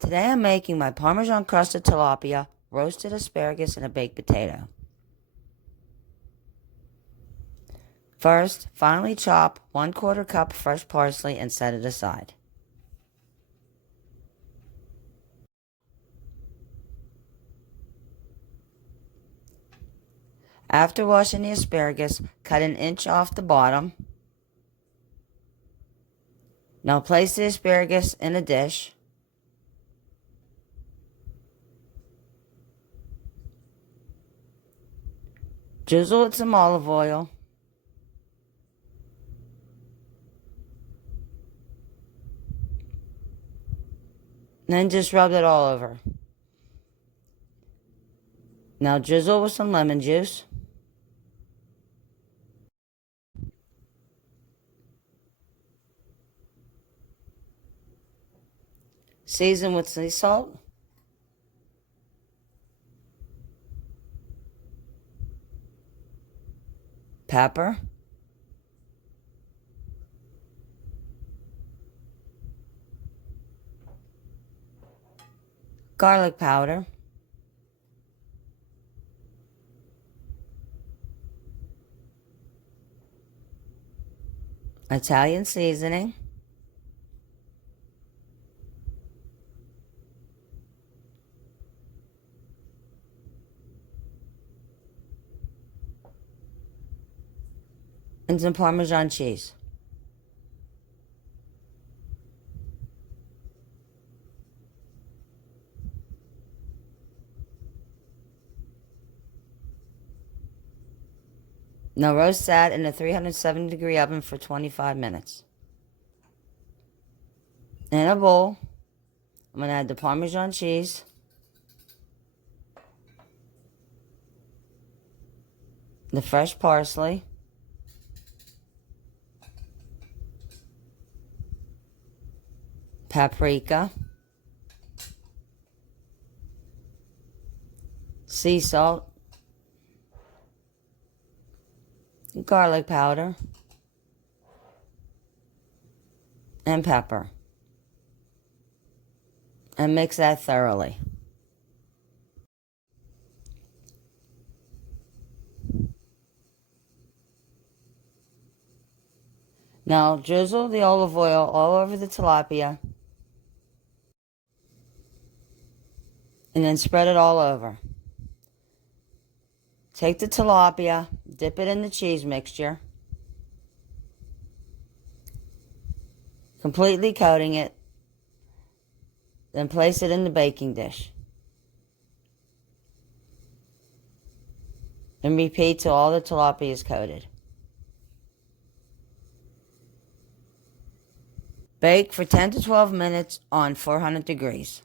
Today I'm making my Parmesan Crusted Tilapia, roasted asparagus, and a baked potato. First, finely chop 1/4 cup fresh parsley and set it aside. After washing the asparagus, cut 1 inch off the bottom. Now place the asparagus in a dish. Drizzle with some olive oil. Then just rub it all over. Now drizzle with some lemon juice. Season with sea salt. Pepper. Garlic powder. Italian seasoning. And some Parmesan cheese. Now roast that in a 370-degree oven for 25 minutes. In a bowl, I'm going to add the Parmesan cheese, the fresh parsley, paprika, sea salt, garlic powder, and pepper. And mix that thoroughly. Now drizzle the olive oil all over the tilapia and then spread it all over. Take the tilapia, dip it in the cheese mixture, completely coating it, then place it in the baking dish. And repeat till all the tilapia is coated. Bake for 10 to 12 minutes on 400 degrees.